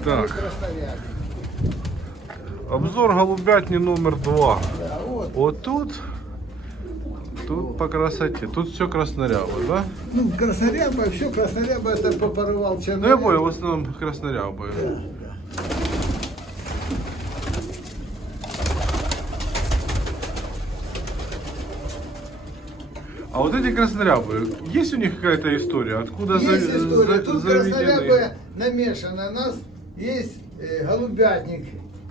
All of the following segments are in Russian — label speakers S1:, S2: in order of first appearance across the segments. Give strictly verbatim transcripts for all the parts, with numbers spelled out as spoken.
S1: Так.
S2: краснорябі.
S1: Обзор голубятни номер два.
S2: Да, от.
S1: Вот тут, тут по красоте. Тут все краснорябо, да?
S2: Ну, краснорябая, все краснорябая, это попорывал
S1: Ну
S2: черный.
S1: я понял, в основном краснорябые.
S2: Да, да.
S1: А вот эти краснорябые, есть у них какая-то история? Откуда
S2: Есть
S1: за-
S2: история,
S1: за-
S2: тут
S1: заведены?
S2: краснорябая намешана. У нас есть э, голубятник,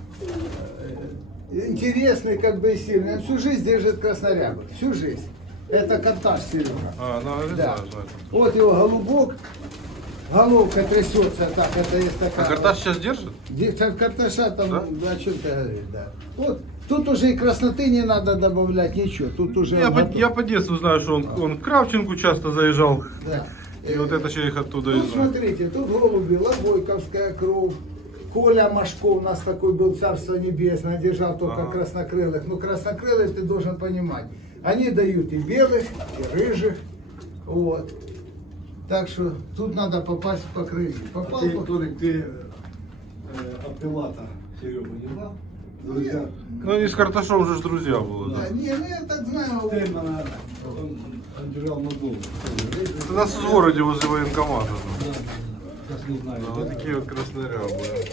S2: э, интересный как бы и сильный. Он всю жизнь держит краснорябых, всю жизнь. Это карташ Серега.
S1: А, ну, это
S2: Да.
S1: знаю, знаю.
S2: Вот его голубок, головка трясется, так, это есть
S1: А
S2: такая.
S1: карташ сейчас держит?
S2: Где- там карташа там,
S1: Да?
S2: да? О чем ты говоришь, да. Вот, тут уже и красноты не надо добавлять, ничего, тут уже...
S1: Я
S2: он
S1: по,
S2: готов.
S1: я по детству знаю, что он, он к Кравченку часто заезжал.
S2: Да.
S1: И вот это человек оттуда и
S2: Тут
S1: знаю.
S2: смотрите, тут голуби, Лобойковская кровь. Коля Машков у нас такой был, царство небесное, держал только
S1: Ага.
S2: краснокрылых. Ну, краснокрылых ты должен понимать. Они дают и белых, и рыжих. Вот. Так что тут надо попасть по крылью. Попал
S3: Ты,
S2: по...
S3: Толик, ты э, от пилата Серегу не знал? Друзья.
S1: Ну они с Карташом уже ж друзья были.
S2: Да,
S1: Да.
S2: не, ну я так знаю.
S3: Тельмана, он, он держал на голову.
S1: Это у нас в городе возле военкомата.
S3: Да, сейчас не знаю.
S1: Да,
S3: да?
S1: вот такие вот краснорябые.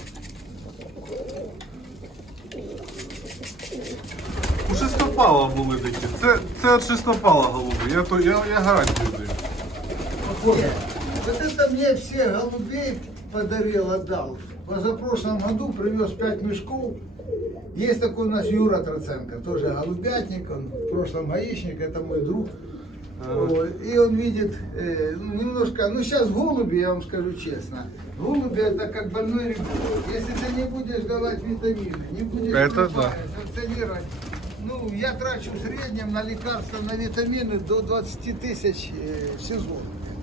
S1: У шестопала були такі. Це, це від шестопала голуби. Я, то, я, я гарантію даю.
S2: Нет. Вот это мне все голубей подарил, отдал. В позапрошлом году привез пять мешков. Есть такой у нас Юра Троценко, тоже голубятник, он в прошлом гаишник, это мой друг. Вот. И он видит э, ну, немножко, ну сейчас голуби, я вам скажу честно, голуби это как больной ребенок. Если ты не будешь давать витамины, не будешь
S1: Это
S2: пропаивать, санкционировать, ну я трачу в среднем на лекарства, на витамины до двадцати тысяч э, в сезон.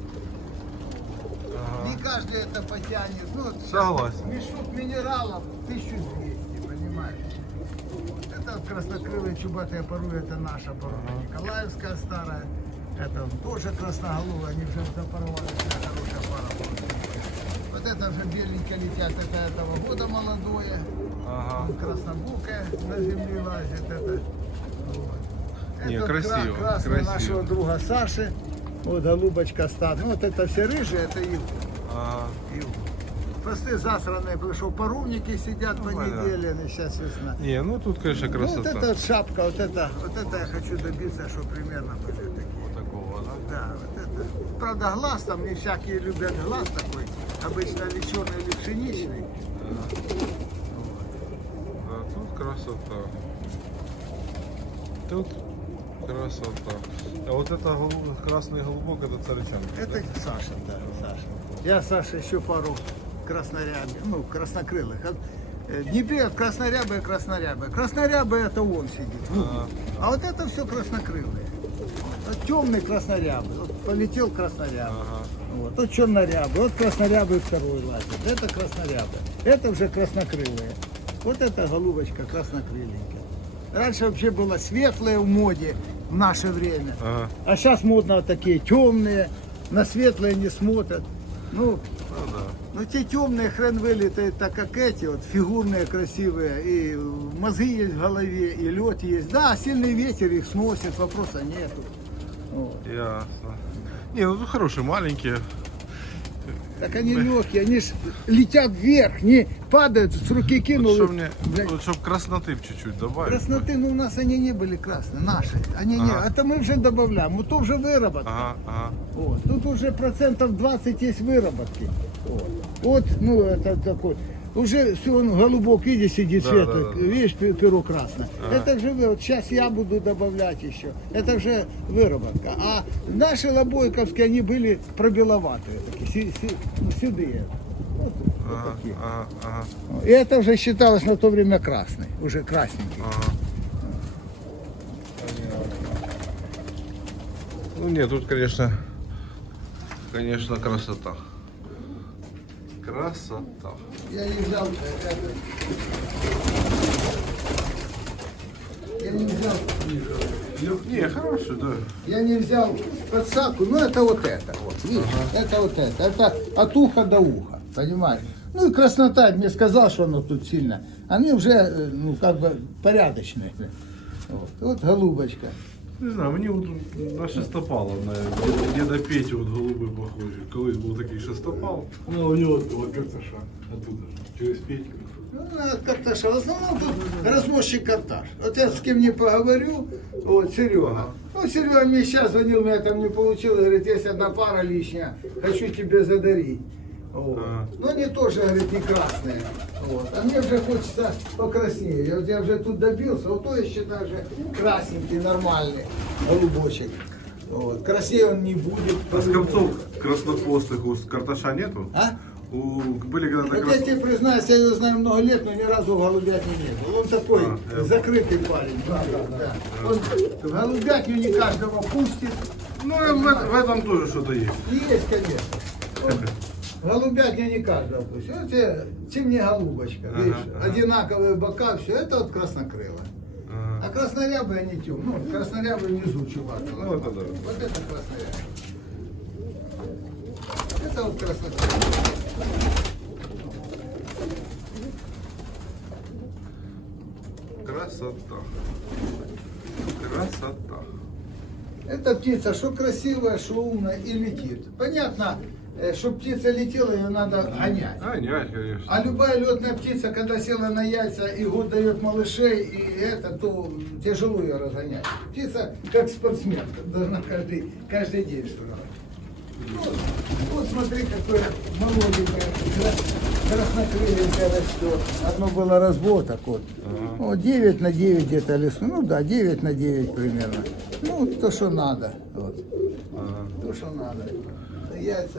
S2: Не каждый это потянет. Ну, вот
S1: Согласен.
S2: мешок минералов тысяча двести, понимаешь? Вот это вот краснокрылые чубатые порой, это наша порода. Николаевская старая. Это тоже красноголовые, они уже запорвали, это хорошая пара была. Вот это уже беленькие летят, это этого года молодое.
S1: Ага.
S2: Краснобукая на земле лазит. Это, вот.
S1: Не,
S2: Это
S1: красиво,
S2: кра- красный
S1: красиво.
S2: нашего друга Саши. Вот голубочка стат. Ну вот это все рыжие, это его.
S1: Ага.
S2: его. Простые засранные, потому что паровники сидят
S1: Ну,
S2: по
S1: понятно.
S2: неделе, сейчас весна.
S1: Не, ну тут, конечно,
S2: Ну, вот
S1: красота.
S2: это вот шапка, вот это, вот это я хочу добиться, что примерно были такие.
S1: Вот такого, да?
S2: Да, вот это. Правда, глаз там не всякие любят глаз такой, обычно или черный, или пшеничный.
S1: Да, тут красота. Тут красота. А вот это голуб- красный голубок, это царичанка.
S2: Это Саша, да, Саша. Я, Саша, еще пару краснорябых, ну, краснокрылых. А, э, Не берет краснорябые, краснорябые. Краснорябые это он сидит. в углу. А вот это все краснокрылые. Вот темный краснорябый. Вот полетел краснорябый.
S1: Ага.
S2: Вот, вот чернорябый, вот краснорябый второй лазит. Это краснорябый. Это уже краснокрылые. Вот эта голубочка краснокрыленькая. Раньше вообще было светлое в моде в наше время.
S1: Ага.
S2: А сейчас модно вот такие темные, на светлые не смотрят. Ну,
S1: Ну да.
S2: ну те темные хрен вылетает, так как эти вот фигурные красивые, и мозги есть в голове, и лед есть. Да, сильный ветер их сносит, вопроса нету. Вот.
S1: Ясно. Не, ну тут хорошие, маленькие.
S2: Так они легкие, они ж летят вверх, не падают, с руки
S1: Вот
S2: кинул.
S1: что
S2: и,
S1: мне,
S2: блядь,
S1: вот, чтоб красноты б чуть-чуть добавить.
S2: красноты, ну у нас они не были красные, наши. Они не,
S1: Ага.
S2: это мы уже добавляем, вот то уже выработка.
S1: Ага, ага.
S2: Вот. Тут уже процентов двадцать есть выработки. Вот, вот ну это такой. Уже все, он голубок, видишь, сидит
S1: Да,
S2: светлый,
S1: да, да.
S2: видишь, пе- перо красное.
S1: Ага.
S2: Это же вы- вот сейчас я буду добавлять еще. Это же выработка. А наши лобойковские, они были пробеловатые, такие, си- си- ну, седые. Вот, вот
S1: Ага,
S2: такие.
S1: ага, ага,
S2: И это уже считалось на то время красный, уже красненький.
S1: ага. Ну нет, тут, конечно, конечно, красота. Красота.
S2: Я не взял э, это. Я не взял.
S1: Не, хороший, да.
S2: Я не взял подсаку, ну это вот это, вот, видишь, это вот это, это от уха до уха, понимаешь? Ну и краснота, мне сказал, что оно тут сильно. Они уже, э, ну, как бы порядочные. Вот, вот голубочка.
S1: Не знаю, мені от на шестопала, на діда Петю от голуби похожі. Колись був такий шестопал.
S3: Ну, у него вот карташа. Оттуда же. Через Петьку.
S2: Ну, а карташа. В основном тут развозчик карташ. Вот я с кем не поговорю, вот Серега. Ну, Серега мне сейчас звонил, у меня там не получилось, говорит, есть одна пара лишняя, хочу тебе задарить. Вот.
S1: Ага.
S2: Но они тоже, говорит, не красные. Вот. А мне уже хочется покраснее. Я, вот я уже тут добился, вот то я считаю же красненький, нормальный голубочек. Вот. Краснее он не будет.
S1: А скопцов краснохвостых у карташа нету?
S2: А?
S1: У, были когда-то
S2: Вот я тебе признаюсь, я его знаю много лет, но ни разу в голубятне не был. Он такой
S1: А, я-
S2: закрытый парень. Да, да, да. Он в голубятню не каждого пустит.
S1: Ну, в, в этом тоже что-то есть.
S2: Есть, конечно. Он в голубятню не каждого пустит. Вот тебе, темнее голубочка,
S1: Ага,
S2: видишь,
S1: ага.
S2: одинаковые бока, все, это вот краснокрыло.
S1: Ага.
S2: А краснорябые они тем, ну, краснорябые внизу чувак.
S1: Ну, это да.
S2: Вот это краснорябые. Это вот краснокрыло.
S1: Красота. Красота.
S2: Эта птица, что красивая, что умная и летит. Понятно, чтобы птица летела, ее надо гонять.
S1: А, нет, конечно.
S2: А любая летная птица, когда села на яйца и год дает малышей, и это, то тяжело ее разгонять. Птица как спортсменка, должна каждый, каждый день что-то. Вот, вот смотри, какое молоденькое, краснокрыленькое растет. Одно было разбор вот.
S1: Ага.
S2: Вот девять на девять где-то лесу. Ну да, девять на девять примерно. Ну, то, что надо. Вот.
S1: Ага.
S2: То, что надо. Яйца.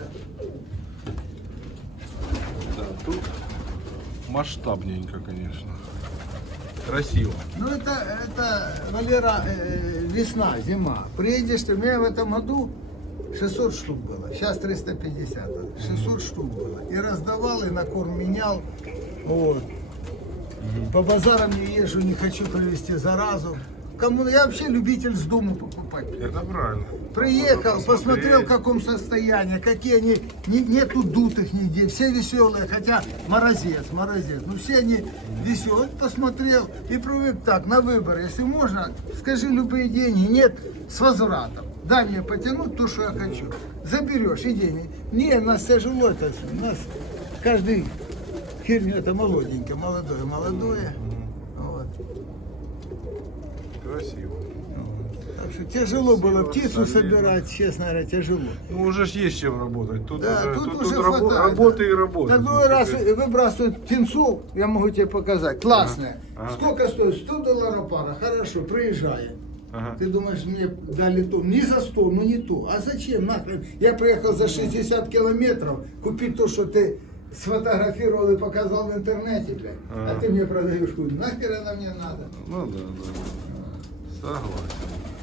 S1: Да, тут масштабненько, конечно. Красиво.
S2: Ну это, это Валера, э, весна, зима. Приедешь ты, у меня в этом году шестьсот штук было, сейчас триста пятьдесят. шестьсот штук было. И раздавал, и на корм менял. Вот. По базарам не езжу, не хочу привезти заразу. Кому я вообще любитель с дому покупать.
S1: Это правильно.
S2: Приехал,
S1: Можно
S2: посмотрел, в
S1: посмотреть.
S2: каком состоянии, какие они, не- нету дутых нигде, все веселые, хотя морозец, морозец, ну все они веселые, посмотрел и привык так, на выбор, если можно, скажи любые деньги, нет, с возвратом, дай мне потянуть то, что я хочу, заберешь и деньги. Не, нас тяжело, это, у нас каждый херню, это молоденькое, молодое, молодое, вот.
S1: Красиво.
S2: Так что тяжело было
S1: Красиво,
S2: птицу
S1: солидно.
S2: собирать, честно говоря, тяжело.
S1: Ну, уже ж есть чем работать. Тут,
S2: Да,
S1: уже,
S2: тут,
S1: тут,
S2: уже
S1: тут рабо-
S2: хватает.
S1: работы и работы.
S2: Так
S1: Тут
S2: другой раз
S1: теперь.
S2: выбрасывают птенцов, я могу тебе показать, классные.
S1: Ага, ага.
S2: Сколько стоит? сто долларов пара, хорошо, приезжай.
S1: Ага.
S2: Ты думаешь, мне дали то? Не за сто, ну не то. А зачем? Нахрен? Я приехал за шестьдесят километров купить то, что ты сфотографировал и показал в интернете, блядь. А
S1: Ага.
S2: ты мне продаешь хуй. Нахер она мне надо?
S1: Ну да, да. Согласен.